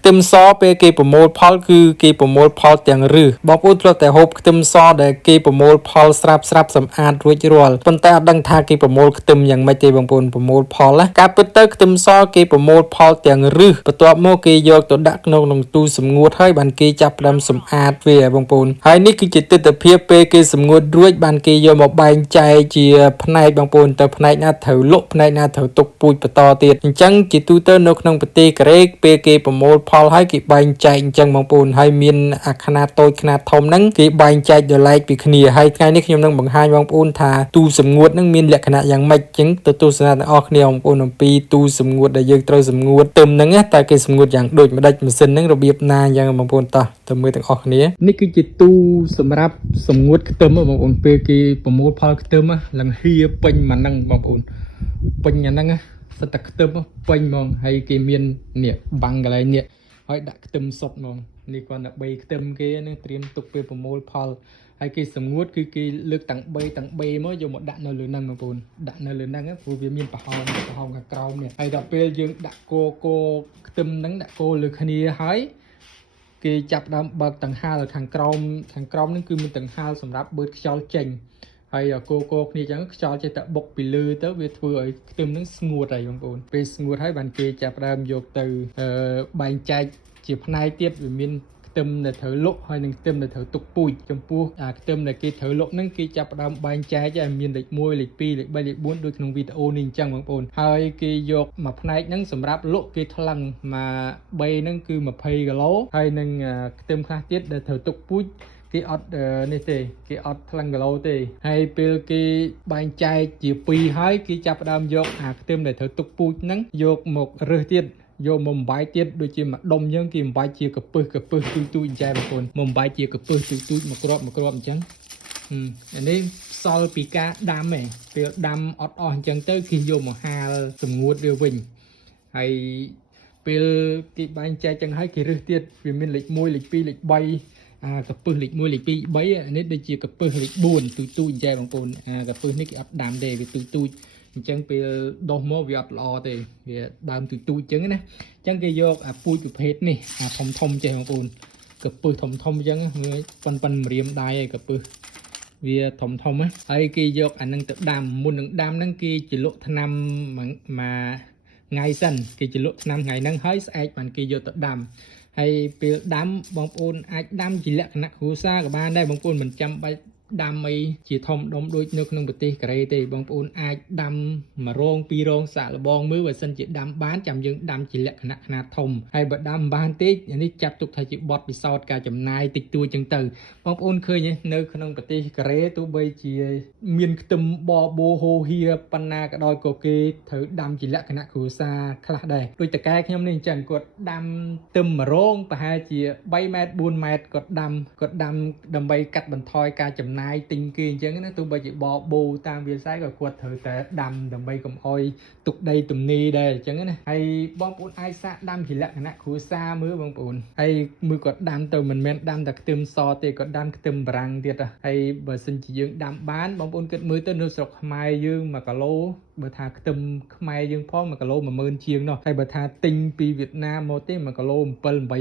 ខ្ទឹមសពេលគេប្រមូលផលគឺគេប្រមូលផលទាំងឫសបងប្អូនធ្លាប់តែហូបខ្ទឹមសដែលគេប្រមូលផលស្រាប់សម្អាតរួចរាល់ប៉ុន្តែអត់ដឹងថាគេប្រមូលខ្ទឹមយ៉ាងម៉េចទេបងប្អូនប្រមូលផលណាការពិតទៅខ្ទឹមសគេប្រមូលផលទាំងឫសបន្ទាប់មកគេយកទៅដាក់ក្នុងទូសម្ងួតហើយបានគេចាប់ផ្ដើមសម្អាតវាបងប្អូនហើយនេះគឺជាទិដ្ឋភាពពេលគេសម្ងួតរួចបានគេយកមកបែងចែកជាផ្នែកបងប្អូនទៅផ្នែកណាត្រូវលក់ផ្នែកណាត្រូវទុកពូជបន្តទៀតអញ្ចឹងជាទូទៅនៅក្នុងប្រទេសកូរ៉េពេលគេប្រមូលផលហើយគេបែងចែកអញ្ចឹងបងប្អូនហើយមានអាខ្នាតតូចខ្នាតធំហ្នឹងគេបែងចែកដល់ឡែកពីគ្នាហើយថ្ងៃនេះខ្ញុំនឹងបង្ហាញបងប្អូនថាទូសម្ងួតហ្នឹងមានលក្ខណៈយ៉ាងម៉េចអញ្ចឹងទៅទស្សនាទាំងអស់គ្នាបងប្អូនអំពីទូសម្ងួតដែលយើងត្រូវសម្ងួតទឹមហ្នឹងតើគេសម្ងួតយ៉ាងដូចម្ដេចម៉ាស៊ីនហ្នឹងរបៀបណាអញ្ចឹងបងប្អូនតោះទៅមើលទាំងអស់គ្នានេះគឺជាទូសម្រាប់សម្ងួតខ្ទឹមបងប្អូនពេលគេប្រមូលផលខ្ទឹមឡើងហៀពេញមកហ្នឹងបងប្អូនពេញអាហ្នឹងសិតតែខ្ទឹមពេញហ្មងហើយគេមាននេះបាំងកន្លែងនេះហើយដាក់ខ្ទឹមសុទ្ធហ្មងនេះគាត់តែ3ខ្ទឹមគេនឹងត្រៀមទុកពេលប្រមូលផលហើយគេសម្ងួតគឺគេលើកទាំង3មកយកមកដាក់នៅលើហ្នឹងបងប្អូនដាក់នៅលើហ្នឹងព្រោះវាមានប្រហោងខាងក្រោមនេះហើយដល់ពេលយើងដាក់គោខ្ទឹមហ្នឹងដាក់គោលើគ្នាហើយគេចាប់ដើមបើកដង្ហាលខាងក្រោមហ្នឹងគឺមានដង្ហាលសម្រាប់បឺតខ្យល់ចេញហើយគោគ្នាចឹងខ្យល់ចេះតែបុកពីលើទៅវាធ្វើឲ្យខ្ទឹមហ្នឹងស្ងួតហើយបងប្អូនពេលស្ងួតហើយបានគេចាប់ដើមយកទៅបែងចែកជាផ្នែកទៀតវាមានខ្ទឹមដែលត្រូវលក់ហើយនឹងខ្ទឹមដែលត្រូវទុកពូជចំពោះខ្ទឹមដែលគេត្រូវលក់ហ្នឹងគេចាប់ដើមបែងចែកឲ្យមានលេខ1លេខ2លេខ3លេខ4ដូចក្នុងវីដេអូនេះអញ្ចឹងបងប្អូនហើយគេយកមួយផ្នែកហ្នឹងសម្រាប់លក់គេថ្លឹងមក3ហ្នឹងគឺ20គីឡូហើយនឹងខ្ទឹមខ្លះទៀតដែលត្រូវទុកពូជគេអត់នេះទេគេអត់ថ្លឹងគីឡូទេហើយពេលគេបែងចែកជា2ហើយគេចាប់ផ្ដើមយកខ្ទឹមដែលត្រូវទុកពូជហ្នឹងយកមករើសទៀតយកមកបំបែកទៀតដូចជាមួយដុំអញ្ចឹងគេបំបែកជាកពឹសទូចអញ្ចឹងបងប្អូនមកបំបែកជាកពឹសទូចមកគ្រាប់អញ្ចឹងអានេះសល់ពីការដាំឯងពេលដាំអត់អស់អញ្ចឹងទៅគេយកមកហាលសម្ងួតវាវិញហើយពេលគេបែងចែកចឹងហើយគេរើសទៀតវាមានលេខ1លេខ2លេខ3កពឹសលេខ1លេខ2 3អានេះដូចជាកពឹសលេខ4ទូចអញ្ចឹងបងប្អូនកពឹសនេះគេអត់ដាំទេវាទូចអញ្ចឹងពេលដុសមកវាអត់ល្អទេវាដើមទូចអញ្ចឹងណាអញ្ចឹងគេយកពូជប្រភេទនេះធំចេះបងប្អូនកពឹសធំអញ្ចឹងមើលប៉ុនម្រាមដៃឯកពឹសវាធំហើយគេយកអានឹងទៅដាំមុននឹងដាំហ្នឹងគេជាលក់ថ្នាំមួយថ្ងៃសិនគេជាលក់ថ្នាំថ្ងៃហ្នឹងហើយស្អែកបានគេយកទៅដាំហើយពេលដាំបងប្អូនអាចដាំជាលក្ខណៈគ្រួសារក៏បានដែរបងប្អូនមិនចាំបាច់ដាំអីជាធំដុំដូចនៅក្នុងប្រទេសកូរ៉េទេបងប្អូនអាចដាំ1រង2រងសាកល្បងមើលបើសិនជាដាំបានចាំយើងដាំជាលក្ខណៈខ្នាតធំហើយបើដាំបានទេនេះចាត់ទុកថាជាបទពិសោធន៍ការចំណាយតិចតួចចឹងទៅបងប្អូនឃើញនៅក្នុងប្រទេសកូរ៉េទោះបីជាមានខ្ទឹមបបោហូហៀប៉ុណ្ណាក៏ដោយក៏គេត្រូវដាំជាលក្ខណៈគ្រួសារខ្លះដែរដូចតកែខ្ញុំនេះអញ្ចឹងគាត់ដាំខ្ទឹម1រងប្រហែលជា3ម៉ែត្រ4ម៉ែត្រគាត់ដាំដើម្បីកាត់បន្ថយការចំណាយទិញគេអញ្ចឹងណាទោះបីជាបបោតាមវាលស្រែក៏គាត់ត្រូវតែដាំដើម្បីកុំអោយទុកដីទំនេរដែរអញ្ចឹងណាហើយបងប្អូនអាចសាកដាំជាលក្ខណៈគ្រួសារមើលបងប្អូនហើយមើលគាត់ដាំទៅមិនមែនដាំតែខ្ទឹមសទេគាត់ដាំខ្ទឹមបារាំងទៀតហើយបើសិនជាយើងដាំបានបងប្អូនគិតមើលទៅនៅស្រុកខ្មែរយើង1គីឡូបើថាខ្ទឹមខ្មែរយើងផង1គីឡូ10000ជាងនោះហើយបើថាទិញពីវៀតណាមមកទេ1គីឡូ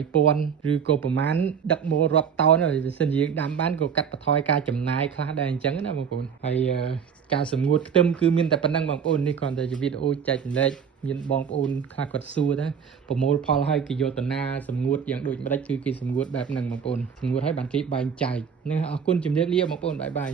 7-8000ឬក៏ប្រហែលដឹកមករាប់តោនហើយបើសិនជាយើងដាំបានក៏កាត់បន្ថយការចំណាយខ្លះដែរអញ្ចឹងណាបងប្អូនហើយការសម្ងួតខ្ទឹមគឺមានតែប៉ុណ្្នឹងបងប្អូននេះគ្រាន់តែជាវីដេអូចែកចម្លែកមានបងប្អូនខ្លះគាត់សួរថាប្រមូលផលហើយគេយកទៅណាសម្ងួតយ៉ាងដូចម្ដេចគឺគេសម្ងួតបែបហ្នឹងបងប្អូនសម្ងួតហើយបានគេបែងចែកណាអរគុណជំរាបលាបងប្អូនបាយ